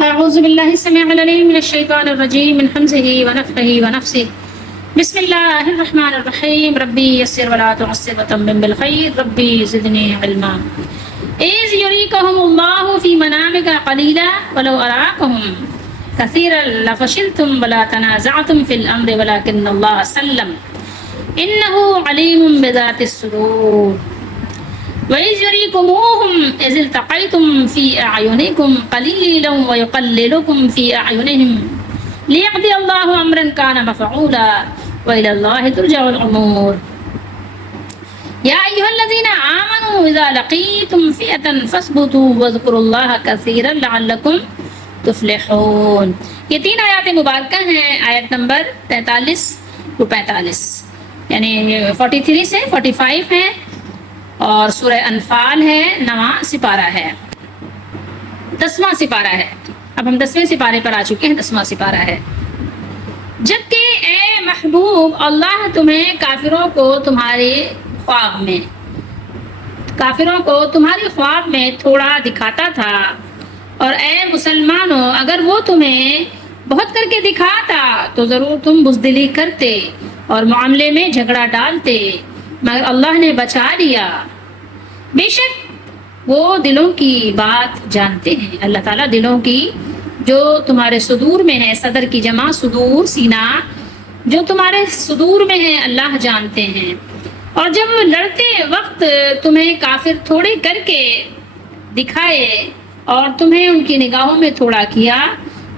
أعوذ بالله السميع العليم من الشيطان الرجيم من همزه ونفخه ونفسه. بسم الله الرحمن الرحيم. ربي يسر ولا تعسر وتمم بالخير. ربي زدني علما. إذ يريكهم الله في منامك قليلا ولو أراكهم كثيرا لفشلتم ولا تنازعتم في الأمر ولكن الله سلم إنه عليم بذات الصدور. وَإِذْ يُرِيكُمُوهُمْ إِذِ الْتَقَيْتُمْ فِي أَعْيُنِكُمْ قَلِيلًا وَيُقَلِّلُكُمْ فِي أَعْيُنِهِمْ لِيَقْضِيَ اللَّهُ أَمْرًا كَانَ مَفْعُولًا وَإِلَى اللَّهِ تُرْجَعُ الْأُمُورُ. يَا أَيُّهَا الَّذِينَ آمَنُوا إِذَا لَقِيتُمْ فِئَةً فَاثْبُتُوا وَاذْكُرُوا اللَّهَ كَثِيرًا لَعَلَّكُمْ تُفْلِحُونَ. یہ تین آیات مبارکہ ہیں، آیت نمبر 43 to 45، یعنی 43 سے 45 ہیں، اور سورہ انفال ہے، 9واں سپارہ ہے، 10واں سپارہ ہے۔ اب ہم 10ویں سپارے پر آ چکے ہیں، 10واں سپارہ ہے۔ جبکہ اے محبوب، اللہ تمہیں کافروں کو تمہاری خواب میں تھوڑا دکھاتا تھا، اور اے مسلمانوں، اگر وہ تمہیں بہت کر کے دکھاتا تو ضرور تم بزدلی کرتے اور معاملے میں جھگڑا ڈالتے، مگر اللہ نے بچا لیا۔ بے شک وہ دلوں کی بات جانتے ہیں۔ اللہ تعالیٰ دلوں کی جو تمہارے صدور میں ہے، صدر کی جمع صدور، سینہ، جو تمہارے صدور میں ہے اللہ جانتے ہیں۔ اور جب لڑتے وقت تمہیں کافر تھوڑے کر کے دکھائے اور تمہیں ان کی نگاہوں میں تھوڑا کیا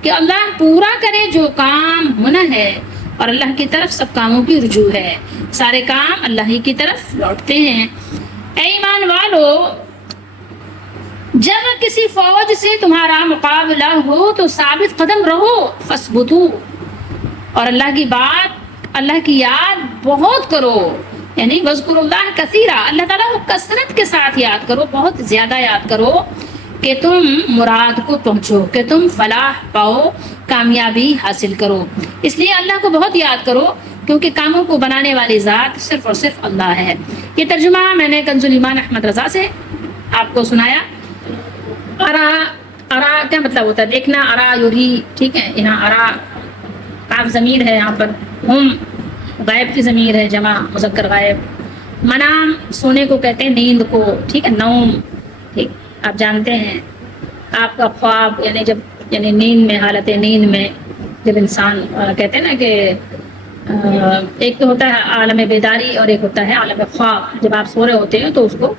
کہ اللہ پورا کرے جو کام ہونا ہے، اور اللہ کی طرف سب کاموں کی رجوع ہے، سارے کام اللہ ہی کی طرف لوٹتے ہیں۔ اے ایمان والو، جب کسی فوج سے تمہارا مقابلہ ہو تو ثابت قدم رہو، فثبتو، اور اللہ کی بات، اللہ کی یاد بہت کرو، یعنی وذکر اللہ کثیرا، اللہ تعالیٰ کو کثرت کے ساتھ یاد کرو، بہت زیادہ یاد کرو کہ تم مراد کو پہنچو، کہ تم فلاح پاؤ، کامیابی حاصل کرو۔ اس لیے اللہ کو بہت یاد کرو، کیونکہ کاموں کو بنانے والی ذات صرف اور صرف اللہ ہے۔ یہ ترجمہ میں نے کنز الایمان احمد رضا سے آپ کو سنایا۔ ارا کیا مطلب ہوتا ہے؟ دیکھنا، ارا یوری، ٹھیک ہے، یہاں ارا کاف ضمیر ہے، یہاں پر ہم غائب کی ضمیر ہے، جمع مذکر غائب۔ منام سونے کو کہتے ہیں، نیند کو، ٹھیک ہے، نوم، ٹھیک، آپ جانتے ہیں۔ آپ کا خواب یعنی نیند میں، حالت نیند میں جب انسان کہتے ہیں نا کہ ایک تو ہوتا ہے عالم بیداری اور ایک ہوتا ہے عالم خواب۔ جب آپ سو رہے ہوتے ہیں تو اس کو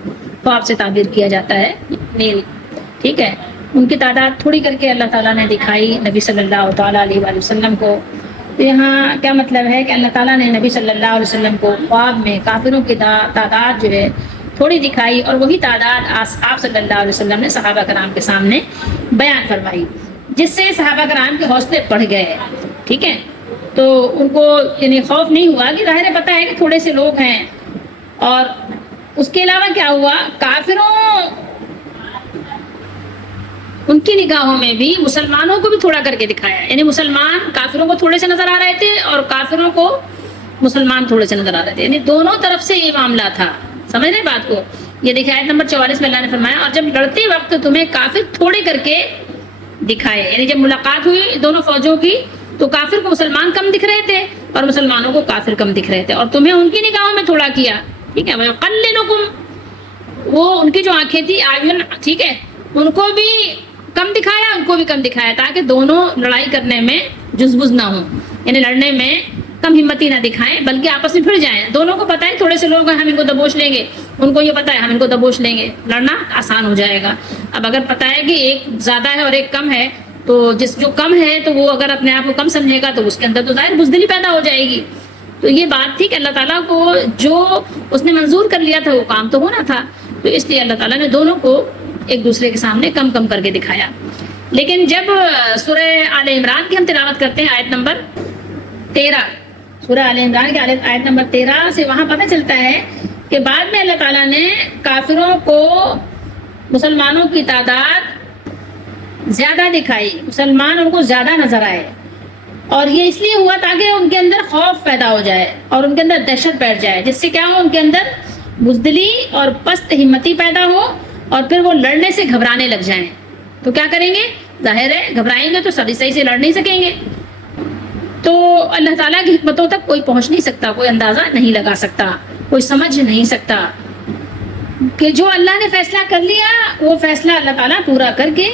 خواب سے تعبیر کیا جاتا ہے، نیند، ٹھیک ہے۔ ان کی تعداد تھوڑی کر کے اللہ تعالیٰ نے دکھائی نبی صلی اللہ تعالیٰ علیہ وآلہ وسلم کو۔ تو یہاں کیا مطلب ہے کہ اللہ تعالیٰ نے نبی صلی اللہ علیہ وسلم کو خواب میں کافروں کی تعداد جو ہے تھوڑی دکھائی، اور وہی تعداد آپ صلی اللہ علیہ وسلم نے صحابہ کرام کے سامنے بیان فرمائی، جس سے صحابہ کرام کے حوصلے بڑھ گئے، ٹھیک ہے۔ تو ان کو یعنی خوف نہیں ہوا کہ ظاہر پتہ ہے کہ تھوڑے سے لوگ ہیں۔ اور اس کے علاوہ کیا ہوا، کافروں ان کی نگاہوں میں بھی مسلمانوں کو بھی تھوڑا کر کے دکھایا، یعنی مسلمان کافروں کو تھوڑے سے نظر آ رہے تھے اور کافروں کو مسلمان تھوڑے سے نظر آ رہے تھے، یعنی دونوں طرف سے یہ معاملہ تھا۔ سمجھ رہے بات کو؟ یہ دیکھیں آیت نمبر 44 میں اللہ نے فرمایا، اور جب لڑتے وقت تمہیں کافر تھوڑے کر کے دکھائے، یعنی جب ملاقات ہوئی دونوں فوجوں کی تو کافر کو مسلمان کم دکھ رہے تھے اور مسلمانوں کو کافر کم دکھ رہے تھے، اور تمہیں ان کی نگاہوں میں تھوڑا کیا، ٹھیک ہے۔ وَيُقَلِّلُكُمْ، وہ ان کی جو آنکھیں تھی آیون، ٹھیک ہے، ان کو بھی کم دکھایا، ان کو بھی کم دکھایا، تاکہ دونوں لڑائی کرنے میں جزبز نہ ہوں، یعنی لڑنے میں کم ہمتی نہ دکھائیں بلکہ آپس میں پھر جائیں۔ دونوں کو پتہ ہے تھوڑے سے لوگ ہیں، ہم ان کو دبوچ لیں گے، ان کو یہ پتہ ہے ہم ان کو دبوچ لیں گے، لڑنا آسان ہو جائے گا۔ اب اگر پتہ ہے کہ ایک زیادہ ہے اور ایک کم ہے، تو جو کم ہے تو وہ اگر اپنے آپ کو کم سمجھے گا تو اس کے اندر تو ظاہر بزدلی پیدا ہو جائے گی۔ تو یہ بات تھی کہ اللہ تعالیٰ کو جو اس نے منظور کر لیا تھا وہ کام تو ہونا تھا، تو اس لیے اللہ تعالیٰ نے دونوں کو ایک دوسرے کے سامنے کم کم کر کے دکھایا۔ لیکن جب سورہ آل عمران کی ہم تلاوت کرتے ہیں، آیت نمبر 13، سورہ آل عمران کی آیت نمبر 13 سے وہاں پتہ چلتا ہے کہ بعد میں اللہ تعالیٰ نے کافروں کو مسلمانوں کی تعداد زیادہ دکھائی، مسلمان ان کو زیادہ نظر آئے، اور یہ اس لیے ہوا تاکہ ان کے اندر خوف پیدا ہو جائے اور ان کے اندر دہشت بیٹھ جائے، جس سے کیا ہو، ان کے اندر بزدلی اور پست ہمتی پیدا ہو، اور پھر وہ لڑنے سے گھبرانے لگ جائیں، تو کیا کریں گے؟ ظاہر ہے گھبرائیں گے تو صحیح سے لڑ نہیں سکیں گے. تو اللہ تعالیٰ کی حکمتوں تک کوئی پہنچ نہیں سکتا، کوئی اندازہ نہیں لگا سکتا، کوئی سمجھ نہیں سکتا کہ جو اللہ نے فیصلہ کر لیا وہ فیصلہ اللہ تعالیٰ پورا کر کے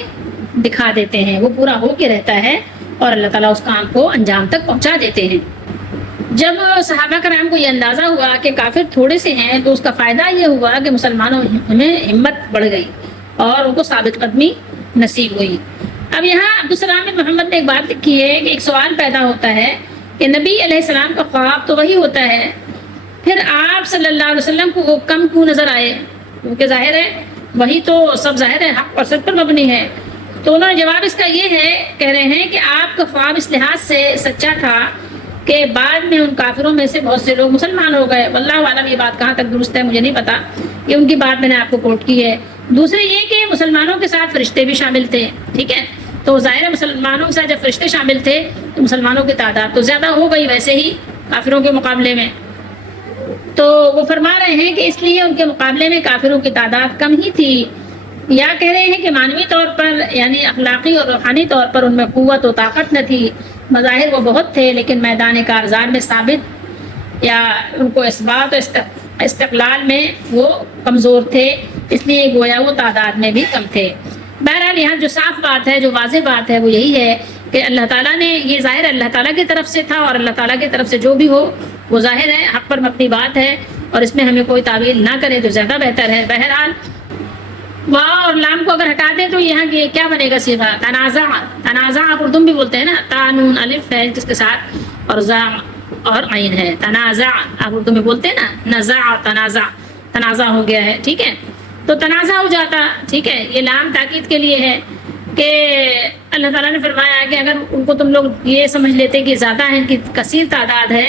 دکھا دیتے ہیں، وہ پورا ہو کے رہتا ہے اور اللہ تعالیٰ اس کام کو انجام تک پہنچا دیتے ہیں. جب صحابہ کرام کو یہ اندازہ ہوا کہ کافر تھوڑے سے ہیں تو اس کا فائدہ یہ ہوا کہ مسلمانوں میں ہمت بڑھ گئی اور ان کو ثابت قدمی نصیب ہوئی. اب یہاں عبدالسلام بن محمد نے ایک بات لکھی ہے کہ ایک سوال پیدا ہوتا ہے کہ نبی علیہ السلام کا خواب تو وہی ہوتا ہے، پھر آپ صلی اللہ علیہ وسلم کو وہ کم کیوں نظر آئے؟ کیونکہ ظاہر ہے وہی تو سب ظاہر ہے حق اور سچ پر مبنی ہے. تو انہوں نے جواب اس کا یہ ہے، کہہ رہے ہیں کہ آپ کا خواب اس لحاظ سے سچا تھا کہ بعد میں ان کافروں میں سے بہت سے لوگ مسلمان ہو گئے. واللہ عالم یہ بات کہاں تک درست ہے مجھے نہیں پتا، یہ ان کی بات میں نے آپ کو کوٹ کی ہے. دوسرے یہ کہ مسلمانوں کے ساتھ فرشتے بھی شامل تھے، ٹھیک ہے، تو ظاہر ہے مسلمانوں کے ساتھ جب فرشتے شامل تھے تو مسلمانوں کی تعداد تو زیادہ ہو گئی ویسے ہی کافروں کے مقابلے میں. تو وہ فرما رہے ہیں کہ اس لیے ان کے مقابلے میں کافروں کی تعداد کم ہی تھی، یا کہہ رہے ہیں کہ معنوی طور پر یعنی اخلاقی اور روحانی طور پر ان میں قوت و طاقت نہ تھی. مظاہر وہ بہت تھے لیکن میدان کارزار میں ثابت یا ان کو اثبات و استقلال میں وہ کمزور تھے، اس لیے گویا وہ تعداد میں بھی کم تھے. بہرحال یہاں جو صاف بات ہے، جو واضح بات ہے وہ یہی ہے کہ اللہ تعالیٰ نے یہ ظاہر اللہ تعالیٰ کی طرف سے تھا اور اللہ تعالیٰ کی طرف سے جو بھی ہو وہ ظاہر ہے حق پر مبنی بات ہے اور اس میں ہمیں کوئی تعویل نہ کرے تو زیادہ بہتر ہے. بہرحال واو اور لام کو اگر ہٹا دیں تو یہاں یہ کیا بنے گا؟ صیغہ تنازع. تنازع آپ اردو بھی بولتے ہیں نا، تا نون الف ہے جس کے ساتھ اور زا اور عین ہے. تنازع آپ اردو میں بولتے ہیں نا، نزع تنازع، تنازع ہو گیا ہے، ٹھیک ہے، تو تنازع ہو جاتا، ٹھیک ہے. یہ لام تاکید کے لیے ہے کہ اللہ تعالیٰ نے فرمایا کہ اگر ان کو تم لوگ یہ سمجھ لیتے کہ زیادہ ہیں، کہ کثیر تعداد ہے،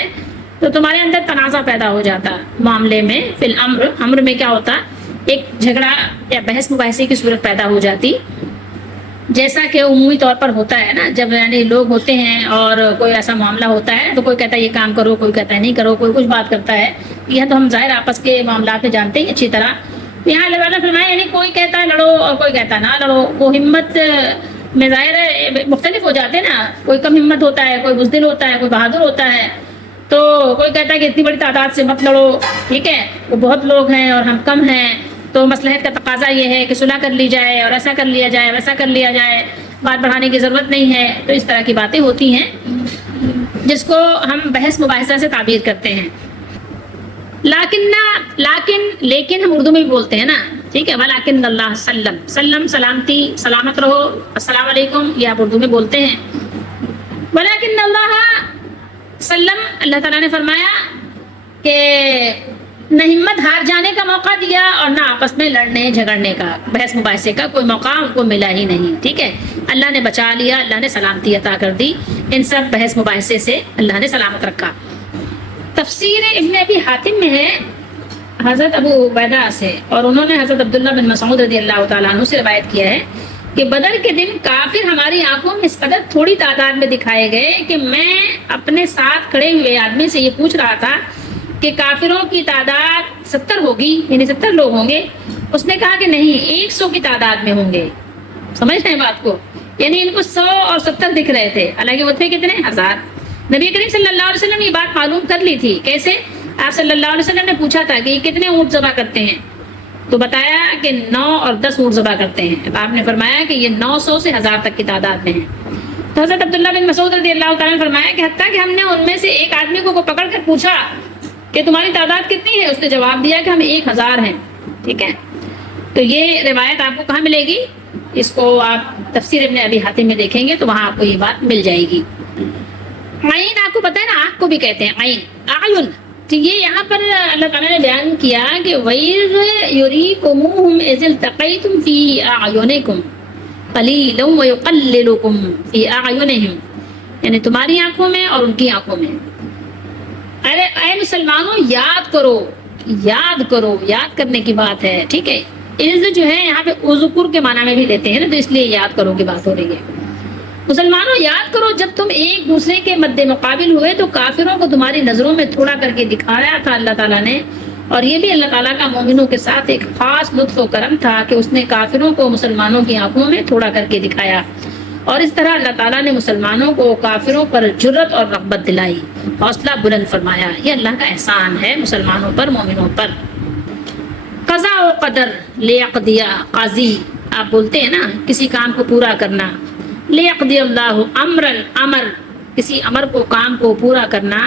تو تمہارے اندر تنازع پیدا ہو جاتا معاملے میں. فی الامر، امر میں کیا ہوتا؟ ایک جھگڑا یا بحث مباحثے کی صورت پیدا ہو جاتی، جیسا کہ عمومی طور پر ہوتا ہے نا، جب یعنی لوگ ہوتے ہیں اور کوئی ایسا معاملہ ہوتا ہے تو کوئی کہتا ہے یہ کام کرو، کوئی کہتا ہے نہیں کرو، کوئی کچھ بات کرتا ہے. یہ تو ہم ظاہر آپس کے معاملات میں جانتے ہیں اچھی طرح. یہاں اللہ تعالیٰ فرمایا یعنی کوئی کہتا ہے لڑو اور کوئی کہتا ہے نہ لڑو. وہ ہمت میں ظاہر ہے مختلف ہو جاتے ہیں نا، کوئی کم ہمت ہوتا ہے، کوئی بزدل ہوتا ہے، کوئی بہادر ہوتا ہے. تو کوئی کہتا ہے کہ اتنی بڑی تعداد سے مت لڑو، ٹھیک ہے، وہ بہت لوگ ہیں اور ہم کم ہیں، تو مصلحت کا تقاضا یہ ہے کہ صلح کر لی جائے اور ایسا کر لیا جائے، ویسا کر لیا جائے، بات بڑھانے کی ضرورت نہیں ہے. تو اس طرح کی باتیں ہوتی ہیں جس کو ہم بحث مباحثہ سے تعبیر کرتے ہیں. لیکن ہم اردو میں بھی بولتے ہیں نا، ٹھیک ہے، ولیکن اللہ سلم، سلم سلامتی، سلامت رہو، السلام علیکم، یہ آپ اردو میں بولتے ہیں. ولیکن اللہ سلم، اللہ تعالیٰ نے فرمایا کہ نہ ہمت ہار جانے کا موقع دیا اور نہ آپس میں لڑنے جھگڑنے کا، بحث مباحثے کا کوئی موقع ان کو ملا ہی نہیں، ٹھیک ہے. اللہ نے بچا لیا، اللہ نے سلامتی عطا کر دی، ان سب بحث مباحثے سے اللہ نے سلامت رکھا. تفسیر ابن ابی حاتم میں ہے حضرت ابو عبیدہ سے، اور انہوں نے حضرت عبداللہ بن مسعود رضی اللہ تعالیٰ عنہ سے روایت کیا ہے کہ بدر کے دن کافر ہماری آنکھوں میں اس قدر تھوڑی تعداد میں دکھائے گئے کہ میں اپنے ساتھ کھڑے ہوئے آدمی سے یہ پوچھ رہا تھا کہ کافروں کی تعداد 70 ہوگی، یعنی 70 لوگ ہوں گے. اس نے کہا کہ نہیں، 100 کی تعداد میں ہوں گے. سمجھ رہے ہیں بات کو؟ یعنی ان کو 100 اور 70 دکھ رہے تھے، حالانکہ وہ تھے کتنے؟ 1000. نبی کریم صلی اللہ علیہ وسلم نے یہ بات معلوم کر لی تھی. کیسے؟ آپ صلی اللہ علیہ وسلم نے پوچھا تھا کہ یہ کتنے اونٹ ذبح کرتے ہیں، تو بتایا کہ 9 اور 10 اونٹ ذبح کرتے ہیں. اب آپ نے فرمایا کہ یہ 900 سے 1000 تک کی تعداد میں ہیں. تو حضرت عبداللہ بن مسعود رضی اللہ تعالیٰ نے فرمایا کہ حتیٰ کہ ہم نے ان میں سے ایک آدمی کو پکڑ کر پوچھا کہ تمہاری تعداد کتنی ہے، اس نے جواب دیا کہ ہم 1000 ہیں. ٹھیک ہے، تو یہ روایت آپ کو کہاں ملے گی؟ اس کو آپ تفسیر ابن ابی حاتم میں دیکھیں گے تو وہاں آپ کو یہ بات مل جائے گی. عین آپ کو پتہ ہے نا، آنکھ کو بھی کہتے ہیں عین، اعین. تو یہ یہاں پر اللہ تعالیٰ نے بیان کیا کہ وَإِذْ يُرِيكُمُوهُمْ إِذِ الْتَقَيْتُمْ فِي أَعْيُنِكُمْ قَلِيلًا وَيُقَلِّلُكُمْ فِي أَعْيُنِهِمْ، یعنی تمہاری آنکھوں میں اور ان کی آنکھوں میں. ارے اے مسلمانوں یاد کرو، یاد کرو، یاد کرنے کی بات ہے، ٹھیک ہے. عز جو ہے یہاں پہ اذکر کے معنی میں بھی لیتے ہیں نا، تو اس لیے یاد کرو کی بات ہو رہی ہے. مسلمانوں یاد کرو جب تم ایک دوسرے کے مد مقابل ہوئے تو کافروں کو تمہاری نظروں میں تھوڑا کر کے دکھایا تھا اللہ تعالیٰ نے، اور یہ بھی اللہ تعالیٰ کا مومنوں کے ساتھ ایک خاص لطف و کرم تھا کہ اس نے کافروں کو مسلمانوں کی آنکھوں میں تھوڑا کر کے دکھایا، اور اس طرح اللہ تعالیٰ نے مسلمانوں کو کافروں پر جرت اور رغبت دلائی، حوصلہ بلند فرمایا۔ یہ اللہ کا احسان ہے مسلمانوں پر، مومنوں پر۔ قضا و قدر، لیقضی، قاضی آپ بولتے ہیں نا، کسی کام کو پورا کرنا، لیقضی اللہ امرا، امر کسی امر کو، کام کو پورا کرنا،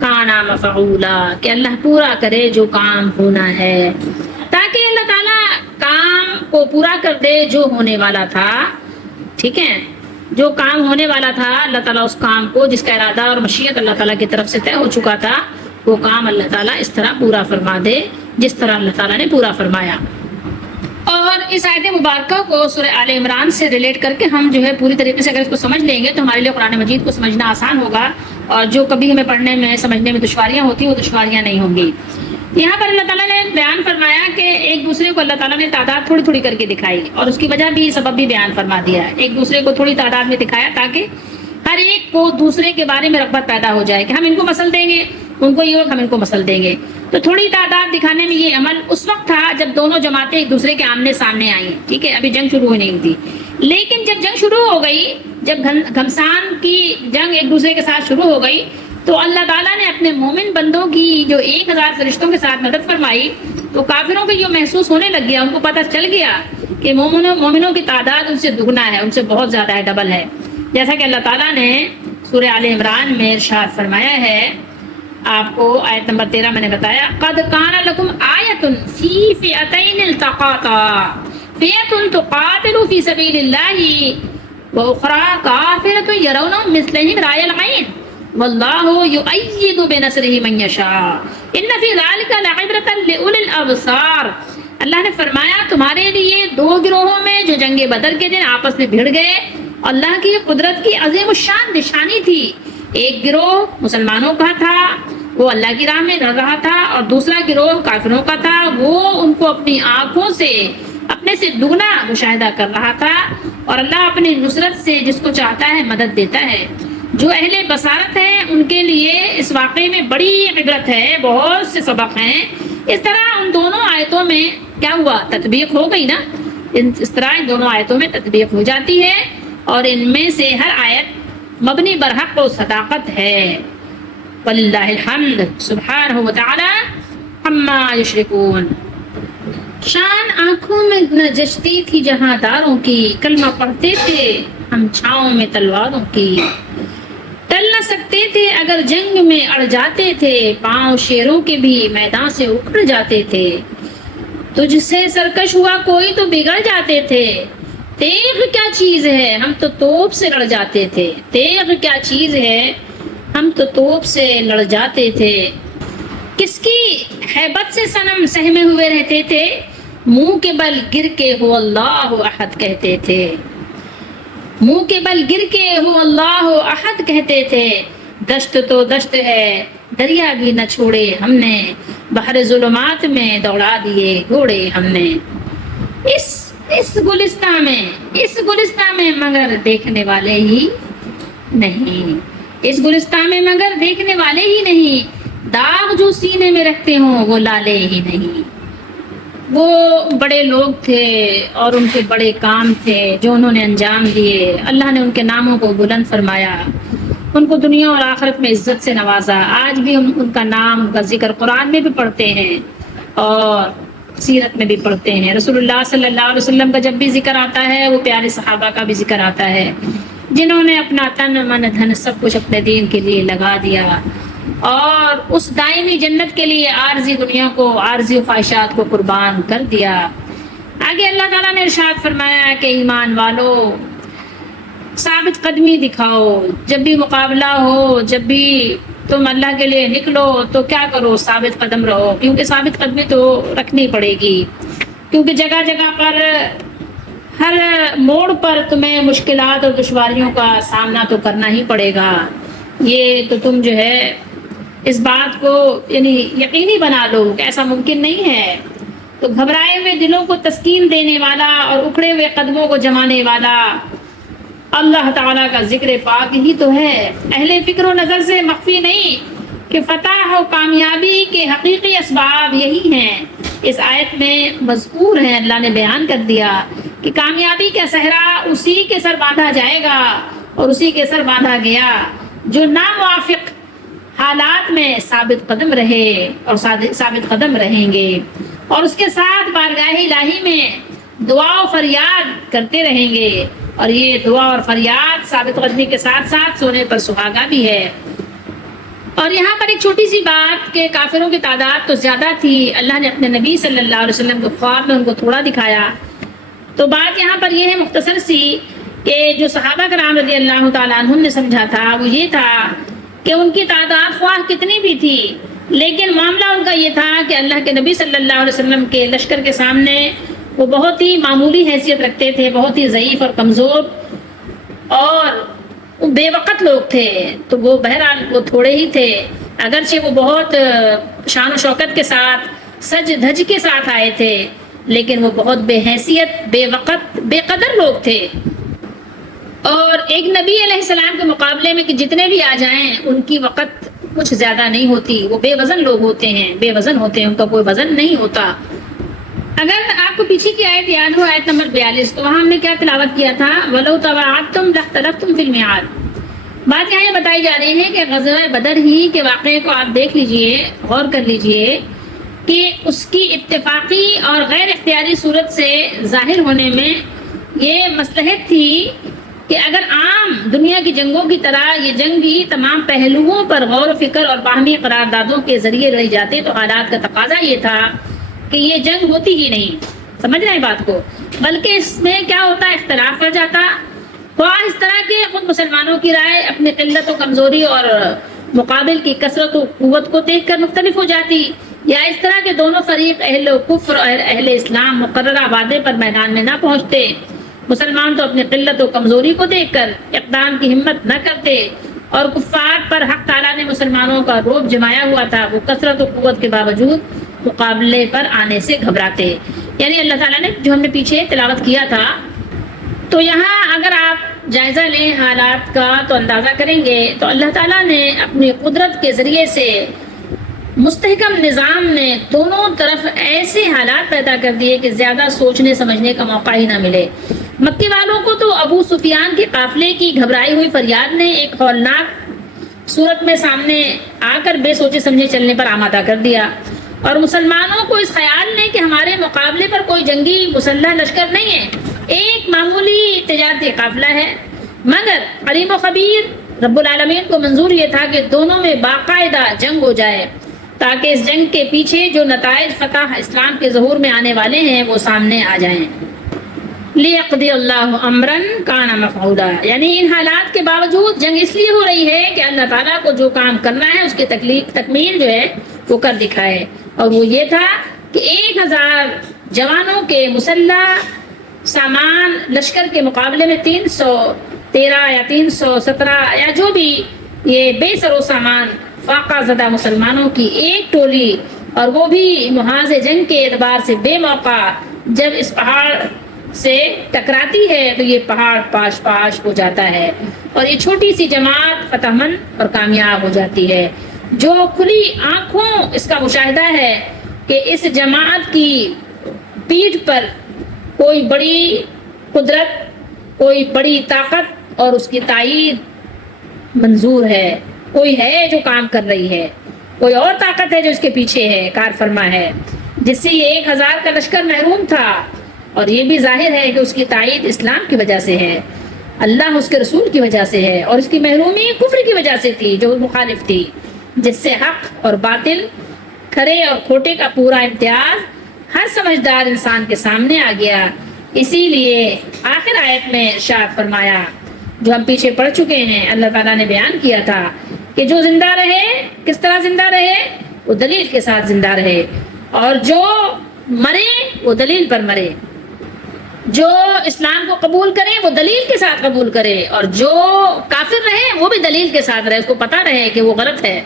کانا مفعولا کہ اللہ پورا کرے جو کام ہونا ہے، تاکہ اللہ تعالیٰ کام کو پورا کر دے جو ہونے والا تھا۔ ٹھیک ہے، جو کام ہونے والا تھا اللہ تعالیٰ اس کام کو، جس کا ارادہ اور مشیت اللہ تعالیٰ کی طرف سے طے ہو چکا تھا، وہ کام اللہ تعالیٰ اس طرح پورا فرما دے جس طرح اللہ تعالیٰ نے پورا فرمایا۔ اور اس آیت مبارکہ کو سورہ آل عمران سے ریلیٹ کر کے ہم جو ہے پوری طریقے سے اگر اس کو سمجھ لیں گے تو ہمارے لیے قرآن مجید کو سمجھنا آسان ہوگا، اور جو کبھی ہمیں پڑھنے میں سمجھنے میں دشواریاں ہوتی ہیں وہ دشواریاں نہیں ہوں گی۔ یہاں پر اللہ تعالیٰ نے بیان فرمایا کہ ایک دوسرے کو اللہ تعالیٰ نے تعداد تھوڑی تھوڑی کر کے دکھائی، اور اس کی وجہ بھی، سبب بھی بیان فرما دیا۔ ایک دوسرے کو تھوڑی تعداد میں دکھایا تاکہ ہر ایک کو دوسرے کے بارے میں رغبت پیدا ہو جائے کہ ہم ان کو مسل دیں گے، ان کو یہ وقت ہم ان کو مسل دیں گے۔ تو تھوڑی تعداد دکھانے میں یہ عمل اس وقت تھا جب دونوں جماعتیں ایک دوسرے کے آمنے سامنے آئیں، ٹھیک ہے، ابھی جنگ شروع ہوئی نہیں تھی۔ لیکن جب جنگ شروع ہو گئی، جب گھمسان کی جنگ ایک دوسرے کے ساتھ شروع ہو گئی، تو اللہ تعالیٰ نے اپنے مومن بندوں کی جو 1000 فرشتوں کے ساتھ مدد فرمائی، تو کافروں کو جو محسوس ہونے لگ گیا، ان کو پتہ چل گیا کہ مومنوں کی تعداد ان سے دگنا ہے، ان سے بہت زیادہ ہے، ڈبل ہے۔ جیسا کہ اللہ تعالیٰ نے سورہ آل عمران میں ارشاد فرمایا ہے، آپ کو آیت نمبر 13 میں نے بتایا، قد کان لکم آیۃ فی فئتین التقاطا فئۃ تقاتل فی سبیل اللہ واخری کافرۃ یرونہم مثلہم رأی العین واللہ یؤید بنصرہ من یشاء ان فی ذلک لعبرۃ لأولی الابصار۔ اللہ نے فرمایا تمہارے لیے دو گروہوں میں جو جنگ بدر کے دن آپس میں بھڑ گئے، اللہ کی قدرت کی عظیم الشان نشانی تھی۔ ایک گروہ مسلمانوں کا تھا، وہ اللہ کی راہ میں لڑ رہا تھا، اور دوسرا گروہ کافروں کا تھا، وہ ان کو اپنی آنکھوں سے اپنے سے دگنا مشاہدہ کر رہا تھا۔ اور اللہ اپنی نصرت سے جس کو چاہتا ہے مدد دیتا ہے۔ جو اہل بصارت ہیں ان کے لیے اس واقعے میں بڑی عبرت ہے، بہت سے سبق ہیں۔ اس طرح ان دونوں آیتوں میں کیا ہوا، تطبیق ہو گئی نا، اس طرح ان دونوں آیتوں میں تطبیق ہو جاتی ہے، اور ان میں سے ہر آیت مبنی برحق و صداقت ہے۔ وَلِلَّهِ الْحَمْدُ سبحانہ وتعالی عما یشرکون۔ شان آنکھوں میں نہ جچتی تھی جہاں داروں کی، کلمہ پڑھتے تھے ہم چھاؤں میں تلواروں کی، ٹل نہ سکتے تھے اگر جنگ میں اڑ جاتے تھے، پاؤں شیروں کے بھی میدان سے اکھڑ جاتے تھے، تجھ سے سرکش ہوا کوئی تو بگڑ جاتے تھے، تیغ کیا چیز ہے ہم تو توپ سے لڑ جاتے تھے، تیغ کیا چیز ہے ہم تو توپ سے لڑ جاتے تھے، کس کی ہیبت سے صنم سہمے ہوئے رہتے تھے، منہ کے بل گر کے ہو اللہ احد کہتے تھے، منہ کے بل گر کے ہو اللہ احد کہتے تھے، دشت تو دشت ہے دریا بھی نہ چھوڑے ہم نے، بحر ظلمات میں دوڑا دیے گھوڑے ہم نے، اس گلستان میں مگر دیکھنے والے ہی نہیں، اس گلستان میں مگر دیکھنے والے ہی نہیں، داغ جو سینے میں رکھتے ہوں وہ لالے ہی نہیں۔ وہ بڑے لوگ تھے اور ان کے بڑے کام تھے جو انہوں نے انجام دیے، اللہ نے ان کے ناموں کو بلند فرمایا، ان کو دنیا اور آخرت میں عزت سے نوازا۔ آج بھی ہم ان کا نام، ان کا ذکر قرآن میں بھی پڑھتے ہیں اور سیرت میں بھی پڑھتے ہیں۔ رسول اللہ صلی اللہ علیہ وسلم کا جب بھی ذکر آتا ہے، وہ پیارے صحابہ کا بھی ذکر آتا ہے جنہوں نے اپنا تن من دھن سب کچھ اپنے دین کے لیے لگا دیا، اور اس دائمی جنت کے لیے عارضی دنیا کو، عارضی خواہشات کو قربان کر دیا۔ آگے اللہ تعالیٰ نے ارشاد فرمایا کہ ایمان والو ثابت قدمی دکھاؤ، جب بھی مقابلہ ہو، جب بھی تم اللہ کے لیے نکلو تو کیا کرو، ثابت قدم رہو، کیونکہ ثابت قدمی تو رکھنی پڑے گی، کیونکہ جگہ جگہ پر، ہر موڑ پر تمہیں مشکلات اور دشواریوں کا سامنا تو کرنا ہی پڑے گا۔ یہ تو تم جو ہے اس بات کو یعنی یقینی بنا لو کہ ایسا ممکن نہیں ہے۔ تو گھبرائے ہوئے دلوں کو تسکین دینے والا اور اکھڑے ہوئے قدموں کو جمانے والا اللہ تعالیٰ کا ذکر پاک ہی تو ہے، اہل فکر و نظر سے مخفی نہیں کہ فتح و کامیابی کے حقیقی اسباب یہی ہیں۔ اس آیت میں مذکور ہے، اللہ نے بیان کر دیا کہ کامیابی کا صحرا اسی کے سر باندھا جائے گا اور اسی کے سر باندھا گیا جو ناموافق حالات میں ثابت قدم رہے اور ثابت قدم رہیں گے، اور اس کے ساتھ بارگاہ الہی میں دعا و فریاد کرتے رہیں گے، اور یہ دعا اور فریاد ثابت قدمی کے ساتھ ساتھ سونے پر سہاگا بھی ہے۔ اور یہاں پر ایک چھوٹی سی بات کہ کافروں کی تعداد تو زیادہ تھی، اللہ نے اپنے نبی صلی اللہ علیہ وسلم کو خواب میں ان کو تھوڑا دکھایا۔ تو بات یہاں پر یہ ہے مختصر سی کہ جو صحابہ کرام رضی اللہ تعالیٰ عنہم نے سمجھا تھا وہ یہ تھا کہ ان کی تعداد خواہ کتنی بھی تھی، لیکن معاملہ ان کا یہ تھا کہ اللہ کے نبی صلی اللہ علیہ وسلم کے لشکر کے سامنے وہ بہت ہی معمولی حیثیت رکھتے تھے، بہت ہی ضعیف اور کمزور اور بے وقت لوگ تھے، تو وہ بہرحال وہ تھوڑے ہی تھے، اگرچہ وہ بہت شان و شوکت کے ساتھ سج دھج کے ساتھ آئے تھے، لیکن وہ بہت بے حیثیت، بے وقت، بے قدر لوگ تھے۔ اور ایک نبی علیہ السلام کے مقابلے میں کہ جتنے بھی آ جائیں ان کی وقت کچھ زیادہ نہیں ہوتی، وہ بے وزن لوگ ہوتے ہیں، بے وزن ہوتے ہیں، ان کا کوئی وزن نہیں ہوتا۔ اگر آپ کو پیچھے کی آیت یاد ہو، آیت نمبر 42، تو وہاں ہم نے کیا تلاوت کیا تھا؟ وَلَوْ تَوَعَدْتُمْ لَاخْتَلَفْتُمْ فِي الْمِيعَادِ۔ بات یہاں یہ بتائی جا رہی ہے کہ غزوہ بدر ہی کے واقعے کو آپ دیکھ لیجئے، غور کر لیجئے کہ اس کی اتفاقی اور غیر اختیاری صورت سے ظاہر ہونے میں یہ مصلحت تھی کہ اگر عام دنیا کی جنگوں کی طرح یہ جنگ بھی تمام پہلوؤں پر غور و فکر اور باہمی قراردادوں کے ذریعے لڑی جاتی تو حالات کا تقاضا یہ تھا کہ یہ جنگ ہوتی ہی نہیں، سمجھ رہے ہیں بات کو، بلکہ اس میں کیا ہوتا، اختلاف ہو جاتا، خواہ اس طرح کے خود مسلمانوں کی رائے اپنی قلت و کمزوری اور مقابل کی کثرت و قوت کو دیکھ کر مختلف ہو جاتی، یا اس طرح کے دونوں فریق اہل کفر اور اہل اسلام مقررہ وعدے پر میدان میں نہ پہنچتے، مسلمان تو اپنی قلت و کمزوری کو دیکھ کر اقدام کی ہمت نہ کرتے، اور کفار پر حق تعالیٰ نے مسلمانوں کا رعب جمایا ہوا تھا، وہ کثرت و قوت کے باوجود مقابلے پر آنے سے گھبراتے۔ یعنی اللہ تعالیٰ نے جو ہم نے پیچھے تلاوت کیا تھا، تو یہاں اگر آپ جائزہ لیں حالات کا تو اندازہ کریں گے تو اللہ تعالیٰ نے اپنی قدرت کے ذریعے سے مستحکم نظام نے دونوں طرف ایسے حالات پیدا کر دیے کہ زیادہ سوچنے سمجھنے کا موقع ہی نہ ملے۔ مکی والوں کو تو ابو سفیان کے قافلے کی گھبرائی ہوئی فریاد نے ایک ہولناک صورت میں سامنے آ کر بے سوچے سمجھے چلنے پر آمادہ کر دیا، اور مسلمانوں کو اس خیال نے کہ ہمارے مقابلے پر کوئی جنگی مسلح لشکر نہیں ہے، ایک معمولی تجارتی قافلہ ہے، مگر علیم و خبیر رب العالمین کو منظور یہ تھا کہ دونوں میں باقاعدہ جنگ ہو جائے، تاکہ اس جنگ کے پیچھے جو نتائج فتح اسلام کے ظہور میں آنے والے ہیں وہ سامنے آ جائیں۔ لِيَقْضِيَ اللَّهُ أَمْرًا كَانَ مَفْعُولًا، یعنی ان حالات کے باوجود جنگ اس لیے ہو رہی ہے کہ اللہ تعالیٰ کو جو کام کرنا ہے اس کی تکمیل جو ہے وہ کر دکھائے، اور وہ یہ تھا کہ 1000 جوانوں کے مسلح سامان لشکر کے مقابلے میں 313 یا 317 یا جو بھی یہ بے سر و سامان فاقہ زدہ مسلمانوں کی ایک ٹولی، اور وہ بھی محاذ جنگ کے اعتبار سے بے موقع جب اس پہاڑ سے ٹکراتی ہے تو یہ پہاڑ پاش پاش ہو جاتا ہے، اور یہ چھوٹی سی جماعت فتح مند اور کامیاب ہو جاتی ہے۔ جو کھلی آنکھوں اس کا مشاہدہ ہے کہ اس جماعت کی پیٹھ پر کوئی بڑی قدرت، کوئی بڑی طاقت اور اس کی تائید منظور ہے، کوئی ہے جو کام کر رہی ہے، کوئی اور طاقت ہے جو اس کے پیچھے ہے، کار فرما ہے، جس سے یہ 1000 کا لشکر محروم تھا، اور یہ بھی ظاہر ہے کہ اس کی تائید اسلام کی وجہ سے ہے، اللہ اس کے رسول کی وجہ سے ہے، اور اس کی محرومی کفر کی وجہ سے تھی جو مخالف تھی، جس سے حق اور باطل، کھرے اور کھوٹے کا پورا امتیاز ہر سمجھدار انسان کے سامنے آ گیا۔ اسی لیے آخر آیت میں ارشاد فرمایا جو ہم پیچھے پڑھ چکے ہیں، اللہ تعالیٰ نے بیان کیا تھا کہ جو زندہ رہے کس طرح زندہ رہے، وہ دلیل کے ساتھ زندہ رہے، اور جو مرے وہ دلیل پر مرے، جو اسلام کو قبول کرے وہ دلیل کے ساتھ قبول کرے، اور جو کافر رہے وہ بھی دلیل کے ساتھ رہے، اس کو پتہ رہے کہ وہ غلط ہے۔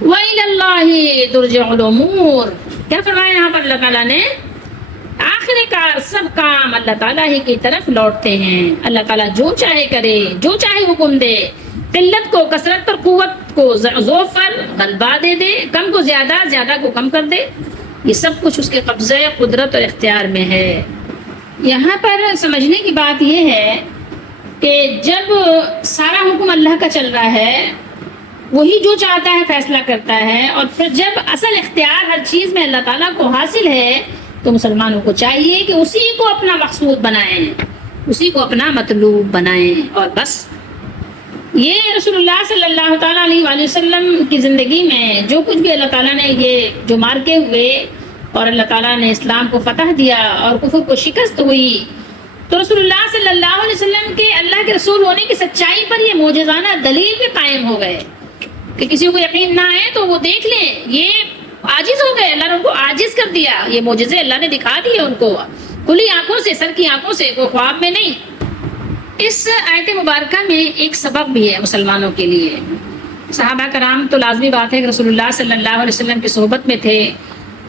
وَإِلَى اللَّهِ تُرْجَعُ الْأُمُورُ، کیا فرمایا یہاں پر اللہ تعالیٰ نے؟ آخر کار سب کام اللہ تعالیٰ ہی کی طرف لوٹتے ہیں، اللہ تعالیٰ جو چاہے کرے، جو چاہے حکم دے، قلت کو کثرت پر قوت کو ضعفاً غلبہ دے دے، کم کو زیادہ، زیادہ کو کم کر دے، یہ سب کچھ اس کے قبضے، قدرت اور اختیار میں ہے۔ یہاں پر سمجھنے کی بات یہ ہے کہ جب سارا حکم اللہ کا چل رہا ہے، وہی جو چاہتا ہے فیصلہ کرتا ہے، اور پھر جب اصل اختیار ہر چیز میں اللہ تعالیٰ کو حاصل ہے، تو مسلمانوں کو چاہیے کہ اسی کو اپنا مقصود بنائیں، اسی کو اپنا مطلوب بنائیں، اور بس۔ یہ رسول اللہ صلی اللہ تعالیٰ علیہ وآلہ وسلم کی زندگی میں جو کچھ بھی اللہ تعالیٰ نے یہ جو مارکے ہوئے اور اللہ تعالیٰ نے اسلام کو فتح دیا اور کفر کو شکست ہوئی، تو رسول اللہ صلی اللہ علیہ وسلم کے اللہ کے رسول ہونے کی سچائی پر یہ معجزانہ دلیل بھی قائم ہو گئے کہ کسی کو یقین نہ آئے تو وہ دیکھ لیں، یہ عاجز ہو گئے، اللہ نے ان کو عاجز کر دیا، یہ معجزے اللہ نے دکھا دیے ان کو کھلی آنکھوں سے، سر کی آنکھوں سے، کوئی خواب میں نہیں۔ اس آیت مبارکہ میں ایک سبق بھی ہے مسلمانوں کے لیے۔ صحابہ کرام تو لازمی بات ہے کہ رسول اللہ صلی اللہ علیہ وسلم کی صحبت میں تھے،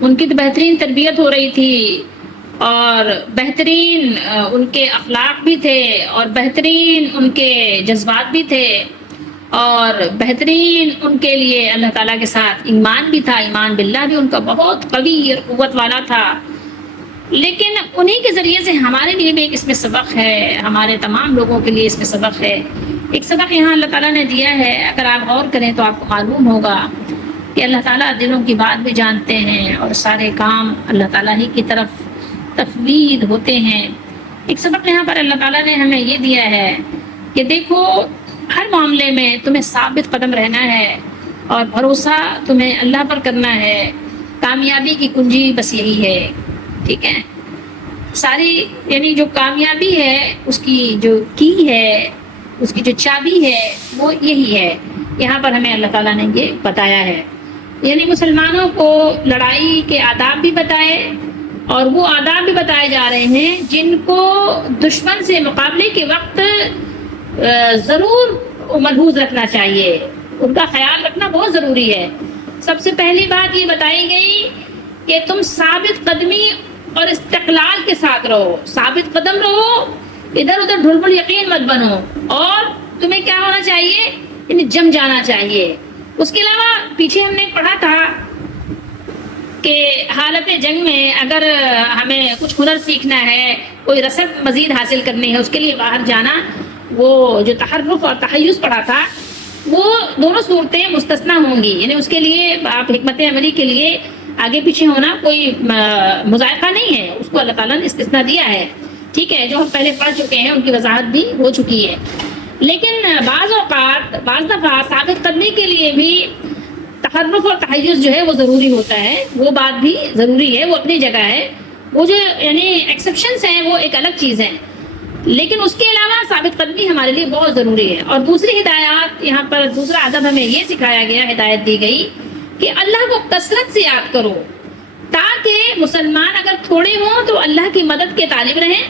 ان کی تو بہترین تربیت ہو رہی تھی، اور بہترین ان کے اخلاق بھی تھے، اور بہترین ان کے جذبات بھی تھے، اور بہترین ان کے لیے اللہ تعالیٰ کے ساتھ ایمان بھی تھا، ایمان باللہ بھی ان کا بہت قوی اور قوت والا تھا۔ لیکن انہی کے ذریعے سے ہمارے لیے بھی ایک اس میں سبق ہے، ہمارے تمام لوگوں کے لیے اس میں سبق ہے۔ ایک سبق یہاں اللہ تعالیٰ نے دیا ہے، اگر آپ غور کریں تو آپ کو معلوم ہوگا کہ اللہ تعالیٰ دلوں کی بات بھی جانتے ہیں، اور سارے کام اللہ تعالیٰ ہی کی طرف تفویض ہوتے ہیں۔ ایک سبق یہاں پر اللہ تعالیٰ نے ہمیں یہ دیا ہے کہ دیکھو، ہر معاملے میں تمہیں ثابت قدم رہنا ہے، اور بھروسہ تمہیں اللہ پر کرنا ہے۔ کامیابی کی کنجی بس یہی ہے، ٹھیک ہے؟ ساری یعنی جو کامیابی ہے اس کی جو کی ہے، اس کی جو چابی ہے، وہ یہی ہے۔ یہاں پر ہمیں اللہ تعالیٰ نے یہ بتایا ہے، یعنی مسلمانوں کو لڑائی کے آداب بھی بتائے، اور وہ آداب بھی بتائے جا رہے ہیں جن کو دشمن سے مقابلے کے وقت ضرور ملحوظ رکھنا چاہیے، ان کا خیال رکھنا بہت ضروری ہے۔ سب سے پہلی بات یہ بتائی گئی کہ تم ثابت قدمی اور استقلال کے ساتھ رہو، ثابت قدم رہو، ادھر ادھر ڈھلمل یقین مت بنو، اور تمہیں کیا ہونا چاہیے، یعنی جم جانا چاہیے۔ اس کے علاوہ پیچھے ہم نے پڑھا تھا کہ حالت جنگ میں اگر ہمیں کچھ ہنر سیکھنا ہے، کوئی رسد مزید حاصل کرنی ہے، اس کے لیے باہر جانا، وہ جو تحرف اور تحیز پڑھا تھا، وہ دونوں صورتیں مستثنا ہوں گی، یعنی اس کے لیے آپ حکمت عملی کے لیے آگے پیچھے ہونا کوئی مذائقہ نہیں ہے، اس کو اللہ تعالیٰ نے استثنا دیا ہے، ٹھیک ہے؟ جو ہم پہلے پڑھ چکے ہیں ان کی وضاحت بھی ہو چکی ہے۔ لیکن بعض اوقات بعض دفعہ ثابت کرنے کے لیے بھی تحرف اور تحیز جو ہے وہ ضروری ہوتا ہے، وہ بات بھی ضروری ہے، وہ اپنی جگہ ہے، وہ جو یعنی ایکسیپشنز ہیں وہ ایک الگ چیز ہے، لیکن اس کے علاوہ ثابت قدمی ہمارے لیے بہت ضروری ہے۔ اور دوسری ہدایات یہاں پر، دوسرا ادب ہمیں یہ سکھایا گیا، ہدایت دی گئی کہ اللہ کو کثرت سے یاد کرو، تاکہ مسلمان اگر تھوڑے ہوں تو اللہ کی مدد کے طالب رہیں،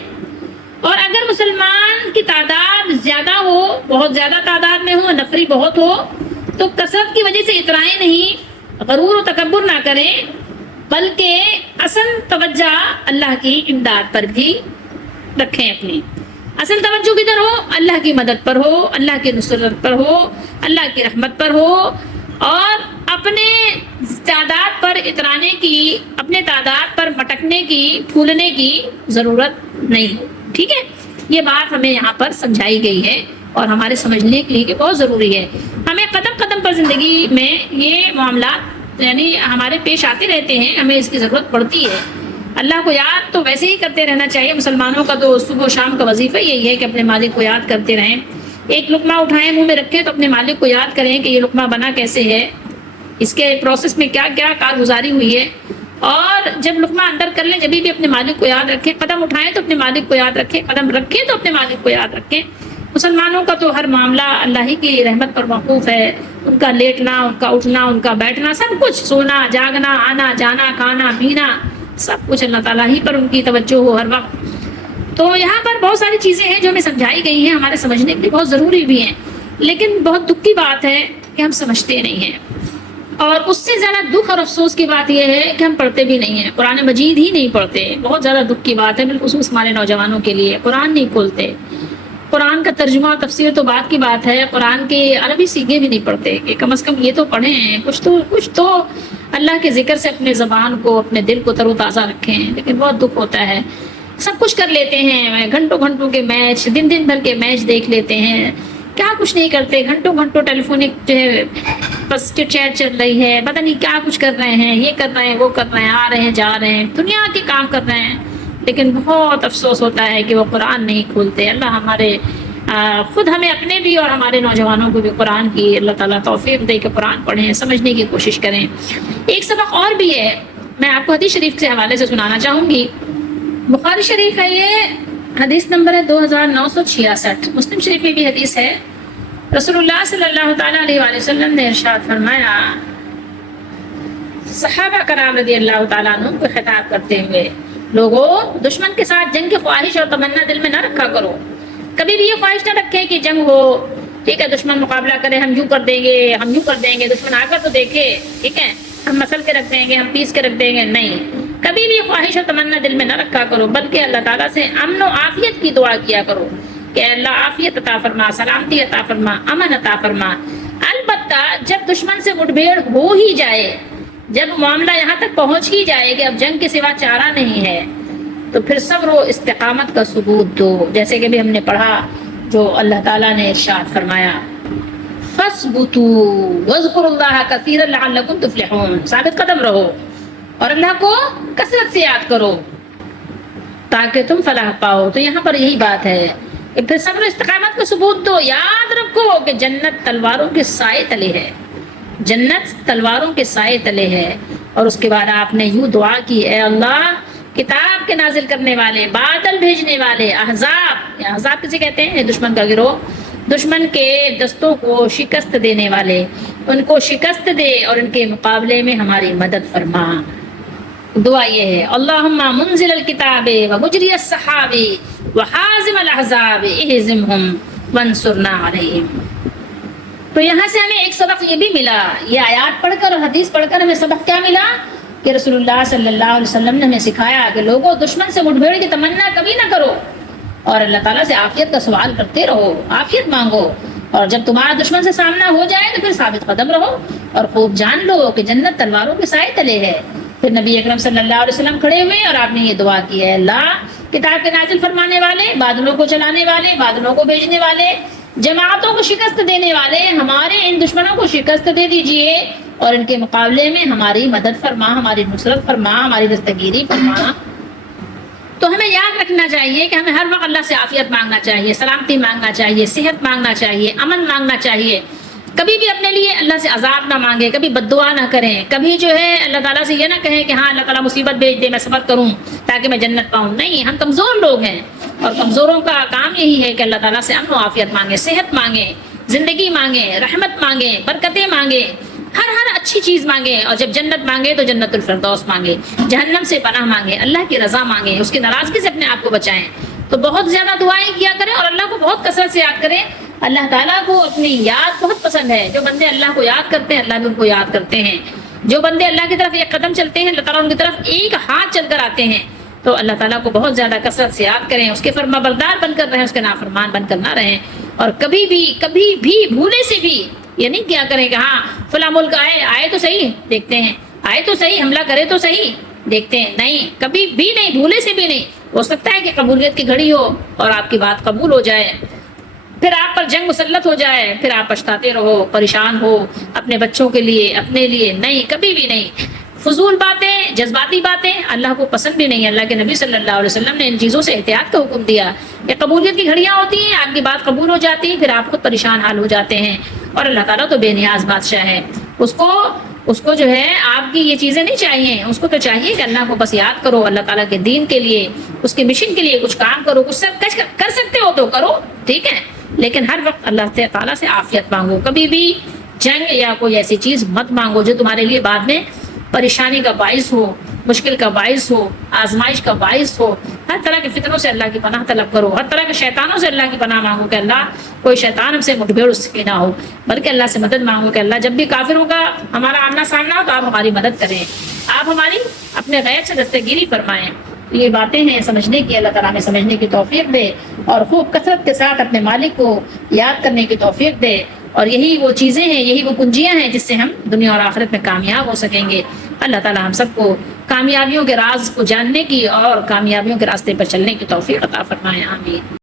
اور اگر مسلمان کی تعداد زیادہ ہو، بہت زیادہ تعداد میں ہو، نفری بہت ہو، تو کثرت کی وجہ سے اترائیں نہیں، غرور و تکبر نہ کریں، بلکہ اصل توجہ اللہ کی امداد پر بھی رکھیں۔ اپنی اصل توجہ کدھر ہو؟ اللہ کی مدد پر ہو، اللہ کی نصرت پر ہو، اللہ کی رحمت پر ہو، اور اپنے تعداد پر اترانے کی، اپنے تعداد پر مٹکنے کی، پھولنے کی ضرورت نہیں ہو، ٹھیک ہے؟ یہ بات ہمیں یہاں پر سمجھائی گئی ہے، اور ہمارے سمجھنے کے لیے کہ بہت ضروری ہے۔ ہمیں قدم قدم پر زندگی میں یہ معاملات یعنی ہمارے پیش آتے رہتے ہیں، ہمیں اس کی ضرورت پڑتی ہے۔ اللہ کو یاد تو ویسے ہی کرتے رہنا چاہیے، مسلمانوں کا تو صبح و شام کا وظیفہ یہی ہے کہ اپنے مالک کو یاد کرتے رہیں۔ ایک لقمہ اٹھائیں، منہ میں رکھیں تو اپنے مالک کو یاد کریں کہ یہ لقمہ بنا کیسے ہے، اس کے پروسیس میں کیا کیا کارگزاری ہوئی ہے، اور جب لقمہ اندر کر لیں جبھی بھی اپنے مالک کو یاد رکھیں، قدم اٹھائیں تو اپنے مالک کو یاد رکھیں، قدم رکھیں تو اپنے مالک کو یاد رکھیں۔ مسلمانوں کا تو ہر معاملہ اللہ ہی کی رحمت پر موقوف ہے، ان کا لیٹنا، ان کا اٹھنا، ان کا بیٹھنا، سب کچھ، سونا جاگنا، آنا جانا، کھانا پینا، سب کچھ اللہ تعالیٰ ہی پر ان کی توجہ ہو ہر وقت۔ تو یہاں پر بہت ساری چیزیں ہیں جو ہمیں سمجھائی گئی ہیں، ہمارے سمجھنے کے لیے بہت ضروری بھی ہیں، لیکن بہت دکھ کی بات ہے کہ ہم سمجھتے نہیں ہیں، اور اس سے زیادہ دکھ اور افسوس کی بات یہ ہے کہ ہم پڑھتے بھی نہیں ہیں، قرآن مجید ہی نہیں پڑھتے۔ بہت زیادہ دکھ کی بات ہے، بالخصوص ہمارے نوجوانوں کے لیے، قرآن نہیں کھولتے، قرآن کا ترجمہ اور تفسیر تو بات کی بات ہے، قرآن کے عربی سیکھے بھی نہیں پڑھتے کہ کم از کم یہ تو پڑھیں، کچھ تو اللہ کے ذکر سے اپنے زبان کو، اپنے دل کو تر و تازہ رکھیں۔ لیکن بہت دکھ ہوتا ہے، سب کچھ کر لیتے ہیں، گھنٹوں گھنٹوں کے میچ، دن بھر کے میچ دیکھ لیتے ہیں، کیا کچھ نہیں کرتے، گھنٹوں گھنٹوں ٹیلیفونک جو ہے بس چٹ چیٹ چل رہی ہے، پتہ نہیں کیا کچھ کر رہے ہیں، یہ کر رہے ہیں، وہ کر رہے ہیں، آ رہے ہیں، جا رہے ہیں، دنیا کے کام کر رہے ہیں، لیکن بہت افسوس ہوتا ہے کہ وہ قرآن نہیں کھولتے۔ اللہ ہمارے خود ہمیں اپنے بھی اور ہمارے نوجوانوں کو بھی قرآن کی اللہ تعالیٰ توفیق دے کہ قرآن پڑھیں، سمجھنے کی کوشش کریں۔ ایک سبق اور بھی ہے، میں آپ کو حدیث شریف کے حوالے سے سنانا چاہوں گی۔ بخاری شریف ہے، یہ حدیث نمبر ہے 2966، مسلم شریف میں بھی حدیث ہے۔ رسول اللہ صلی اللہ تعالیٰ علیہ وآلہ وسلم نے ارشاد فرمایا، صحابہ کرام رضی اللہ تعالیٰ عنہ کو خطاب کرتے ہوئے، لوگوں دشمن کے ساتھ جنگ کی خواہش اور تمنا دل میں نہ رکھا کرو، کبھی بھی یہ خواہش نہ رکھے کہ جنگ ہو، ٹھیک ہے، دشمن مقابلہ کرے، ہم یوں کر دیں گے، ہم یوں کر دیں گے، دشمن آ کر تو دیکھے، ٹھیک ہے، ہم مسل کے رکھ دیں گے، ہم پیس کے رکھ دیں گے، نہیں، کبھی بھی خواہش اور تمنا دل میں نہ رکھا کرو، بلکہ اللہ تعالیٰ سے امن و عافیت کی دعا کیا کرو کہ اللہ عافیت عطا فرما، سلامتی عطا فرما، امن عطا فرما۔ البتہ جب دشمن سے مٹ بھیڑ ہو ہی جائے، جب معاملہ یہاں تک پہنچ ہی جائے کہ اب جنگ کے سوا چارہ نہیں ہے، تو پھر صبر و استقامت کا ثبوت دو، جیسے کہ بھی ہم نے پڑھا جو اللہ تعالیٰ نے ارشاد فرمایا، فَاثْبُتُوا وَاذْكُرُوا اللَّهَ كَثِيرًا لَعَلَّكُمْ تُفْلِحُونَ، ثابت قدم رہو اور اللہ کو کثرت سے یاد کرو تاکہ تم فلاح پاؤ۔ تو یہاں پر یہی بات ہے کہ پھر صبر و استقامت کا ثبوت دو، یاد رکھو کہ جنت تلواروں کے سائے تلے ہے، جنت تلواروں کے سائے تلے ہے۔ اور اس کے بعد آپ نے یوں دعا کی، اے اللہ کتاب کے نازل کرنے والے، بادل بھیجنے والے، احزاب، احزاب کسے کہتے ہیں؟ دشمن کا گروہ، دشمن کے دستوں کو شکست دینے والے، ان کو شکست دے اور ان کے مقابلے میں ہماری مدد فرما۔ دعا یہ ہے، اللہم منزل الکتاب ومجری السحاب وحازم الاحزاب اہزمہم وانصرنا علیہم۔ تو یہاں سے ہمیں ایک سبق یہ بھی ملا، یہ آیات پڑھ کر اور حدیث پڑھ کر ہمیں سبق کیا ملا کہ رسول اللہ صلی اللہ علیہ وسلم نے ہمیں سکھایا کہ لوگوں دشمن سے مٹ بھیڑ کی تمنا کبھی نہ کرو اور اللہ تعالیٰ سے عافیت کا سوال کرتے رہو، عافیت مانگو، اور جب تمہارا دشمن سے سامنا ہو جائے تو پھر ثابت قدم رہو اور خوب جان لو کہ جنت تلواروں کے سائے تلے ہے۔ پھر نبی اکرم صلی اللہ علیہ وسلم کھڑے ہوئے اور آپ نے یہ دعا کی ہے، اللہ کتاب کے نازل فرمانے والے، بادلوں کو چلانے والے، بادلوں کو بھیجنے والے، جماعتوں کو شکست دینے والے، ہمارے ان دشمنوں کو شکست دے دیجئے اور ان کے مقابلے میں ہماری مدد فرما، ہماری نصرت فرما، ہماری دستگیری فرما۔ تو ہمیں یاد رکھنا چاہیے کہ ہمیں ہر وقت اللہ سے عافیت مانگنا چاہیے، سلامتی مانگنا چاہیے، صحت مانگنا چاہیے، امن مانگنا چاہیے، کبھی بھی اپنے لیے اللہ سے عذاب نہ مانگے، کبھی بد دعا نہ کریں، کبھی جو ہے اللہ تعالیٰ سے یہ نہ کہیں کہ ہاں اللہ تعالیٰ مصیبت بھیج دے میں صبر کروں تاکہ میں جنت پاؤں، نہیں، ہم کمزور لوگ ہیں اور کمزوروں کا کام یہی ہے کہ اللہ تعالیٰ سے امن و عافیت مانگیں، صحت مانگیں، زندگی مانگیں، رحمت مانگیں، برکتیں مانگیں، ہر اچھی چیز مانگیں، اور جب جنت مانگے تو جنت الفردوس مانگے، جہنم سے پناہ مانگے، اللہ کی رضا مانگیں، اس کی ناراضگی سے اپنے آپ کو بچائیں۔ تو بہت زیادہ دعائیں کیا کریں اور اللہ کو بہت کثرت سے یاد کریں۔ اللہ تعالیٰ کو اپنی یاد بہت پسند ہے، جو بندے اللہ کو یاد کرتے ہیں اللہ بھی ان کو یاد کرتے ہیں، جو بندے اللہ کی طرف ایک قدم چلتے ہیں اللہ تعالیٰ ان کی طرف ایک ہاتھ چل کر آتے ہیں۔ تو اللہ تعالیٰ کو بہت زیادہ کثرت سے یاد کریں، اس کے فرما بردار بن کر رہیں، اس کے نافرمان بن کر نہ رہیں، اور کبھی بھی بھولے سے بھی یہ نہیں کیا کریں کہ ہاں فلاں ملک آئے تو صحیح دیکھتے ہیں، آئے تو صحیح، حملہ کرے تو صحیح دیکھتے ہیں، نہیں، کبھی بھی نہیں، بھولے سے بھی نہیں۔ ہو سکتا ہے کہ قبولیت کی گھڑی ہو اور آپ کی بات قبول ہو جائے، پھر آپ پر جنگ مسلط ہو جائے، پھر آپ پچھتاتے رہو، پریشان ہو اپنے بچوں کے لیے، اپنے لیے، نہیں، کبھی بھی نہیں۔ فضول باتیں، جذباتی باتیں اللہ کو پسند بھی نہیں۔ اللہ کے نبی صلی اللہ علیہ وسلم نے ان چیزوں سے احتیاط کا حکم دیا کہ قبولیت کی گھڑیاں ہوتی ہیں، آپ کی بات قبول ہو جاتی ہے، پھر آپ خود پریشان حال ہو جاتے ہیں، اور اللہ تعالیٰ تو بے نیاز بادشاہ ہے، اس کو جو ہے آپ کی یہ چیزیں نہیں چاہیے، اس کو تو چاہیے کہ اللہ کو بس یاد کرو، اللہ تعالیٰ کے دین کے لیے، اس کے مشن کے لیے کچھ کام کرو، کچھ کر سکتے ہو تو کرو، ٹھیک ہے، لیکن ہر وقت اللہ تعالیٰ سے عافیت مانگو، کبھی بھی جنگ یا کوئی ایسی چیز مت مانگو جو تمہارے لیے بعد میں پریشانی کا باعث ہو، مشکل کا باعث ہو، آزمائش کا باعث ہو۔ ہر طرح کے فتنوں سے اللہ کی پناہ طلب کرو، ہر طرح کے شیطانوں سے اللہ کی پناہ مانگو کہ اللہ کوئی شیطان ہم سے مٹ بھیڑ اس کی نہ ہو، بلکہ اللہ سے مدد مانگو کہ اللہ جب بھی کافروں کا ہمارا آمنا سامنا ہو تو آپ ہماری مدد کریں، آپ ہماری اپنے غیب سے دستگیری فرمائیں، یہ باتیں ہیں سمجھنے کی، اللہ تعالیٰ ہمیں سمجھنے کی توفیق دے اور خوب کثرت کے ساتھ اپنے مالک کو یاد کرنے کی توفیق دے، اور یہی وہ چیزیں ہیں، یہی وہ کنجیاں ہیں جس سے ہم دنیا اور آخرت میں کامیاب ہو سکیں گے۔ اللہ تعالیٰ ہم سب کو کامیابیوں کے راز کو جاننے کی اور کامیابیوں کے راستے پر چلنے کی توفیق عطا فرمائے، آمین۔